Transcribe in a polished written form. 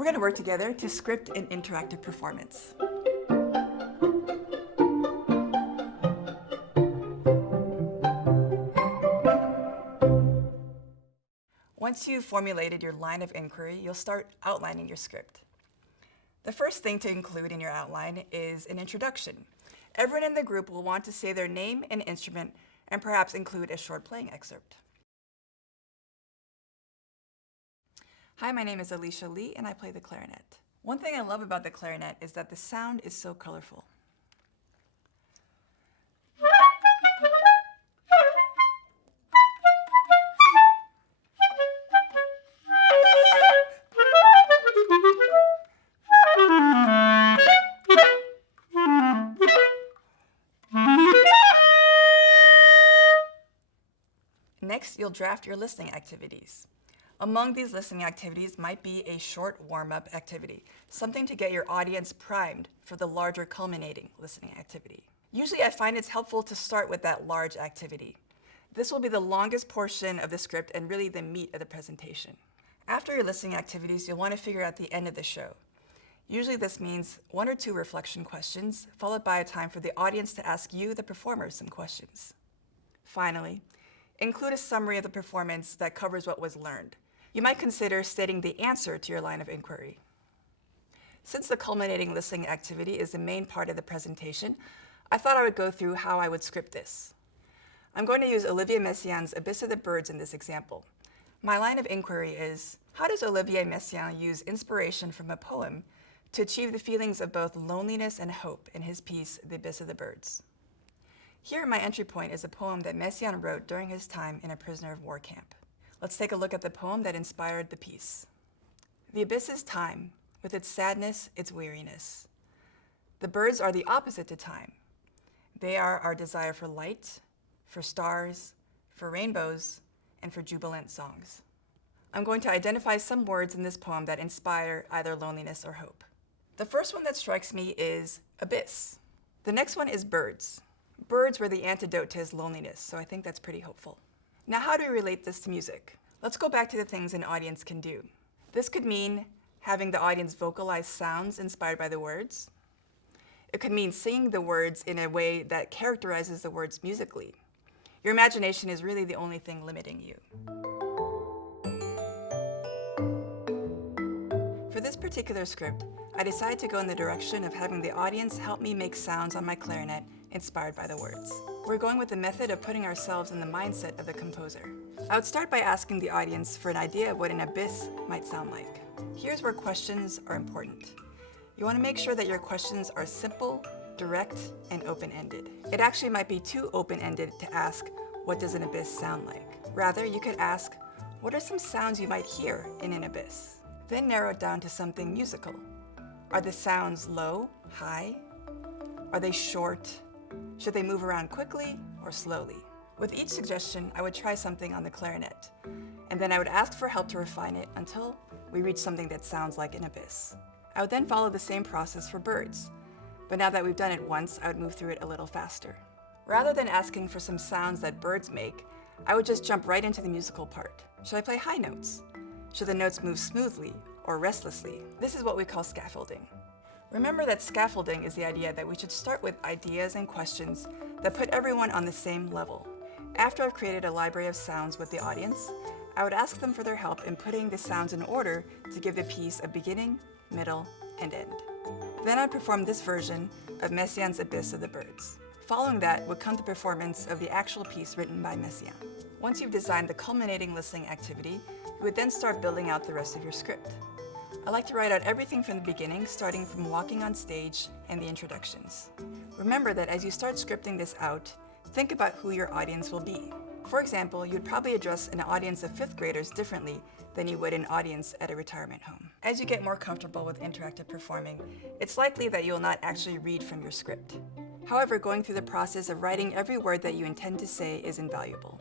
We're going to work together to script an interactive performance. Once you've formulated your line of inquiry, you'll start outlining your script. The first thing to include in your outline is an introduction. Everyone in the group will want to say their name and instrument and perhaps include a short playing excerpt. Hi, my name is Alicia Lee and I play the clarinet. One thing I love about the clarinet is that the sound is so colorful. Next, you'll draft your listening activities. Among these listening activities might be a short warm-up activity, something to get your audience primed for the larger culminating listening activity. Usually I find it's helpful to start with that large activity. This will be the longest portion of the script and really the meat of the presentation. After your listening activities, you'll want to figure out the end of the show. Usually this means 1 or 2 reflection questions, followed by a time for the audience to ask you, the performers, some questions. Finally, include a summary of the performance that covers what was learned. You might consider stating the answer to your line of inquiry. Since the culminating listening activity is the main part of the presentation, I thought I would go through how I would script this. I'm going to use Olivier Messiaen's Abyss of the Birds in this example. My line of inquiry is, how does Olivier Messiaen use inspiration from a poem to achieve the feelings of both loneliness and hope in his piece, The Abyss of the Birds? Here, my entry point is a poem that Messiaen wrote during his time in a prisoner of war camp. Let's take a look at the poem that inspired the piece. The abyss is time, with its sadness, its weariness. The birds are the opposite to time. They are our desire for light, for stars, for rainbows, and for jubilant songs. I'm going to identify some words in this poem that inspire either loneliness or hope. The first one that strikes me is abyss. The next one is birds. Birds were the antidote to his loneliness, so I think that's pretty hopeful. Now, how do we relate this to music? Let's go back to the things an audience can do. This could mean having the audience vocalize sounds inspired by the words. It could mean singing the words in a way that characterizes the words musically. Your imagination is really the only thing limiting you. For this particular script, I decided to go in the direction of having the audience help me make sounds on my clarinet inspired by the words. We're going with the method of putting ourselves in the mindset of the composer. I would start by asking the audience for an idea of what an abyss might sound like. Here's where questions are important. You want to make sure that your questions are simple, direct, and open-ended. It actually might be too open-ended to ask, what does an abyss sound like? Rather, you could ask, what are some sounds you might hear in an abyss? Then narrow it down to something musical. Are the sounds low, high? Are they short? Should they move around quickly or slowly? With each suggestion, I would try something on the clarinet, and then I would ask for help to refine it until we reach something that sounds like an abyss. I would then follow the same process for birds, but now that we've done it once, I would move through it a little faster. Rather than asking for some sounds that birds make, I would just jump right into the musical part. Should I play high notes? Should the notes move smoothly or restlessly? This is what we call scaffolding. Remember that scaffolding is the idea that we should start with ideas and questions that put everyone on the same level. After I've created a library of sounds with the audience, I would ask them for their help in putting the sounds in order to give the piece a beginning, middle, and end. Then I'd perform this version of Messiaen's Abyss of the Birds. Following that would come the performance of the actual piece written by Messiaen. Once you've designed the culminating listening activity, you would then start building out the rest of your script. I like to write out everything from the beginning, starting from walking on stage and the introductions. Remember that as you start scripting this out, think about who your audience will be. For example, you'd probably address an audience of 5th graders differently than you would an audience at a retirement home. As you get more comfortable with interactive performing, it's likely that you'll not actually read from your script. However, going through the process of writing every word that you intend to say is invaluable.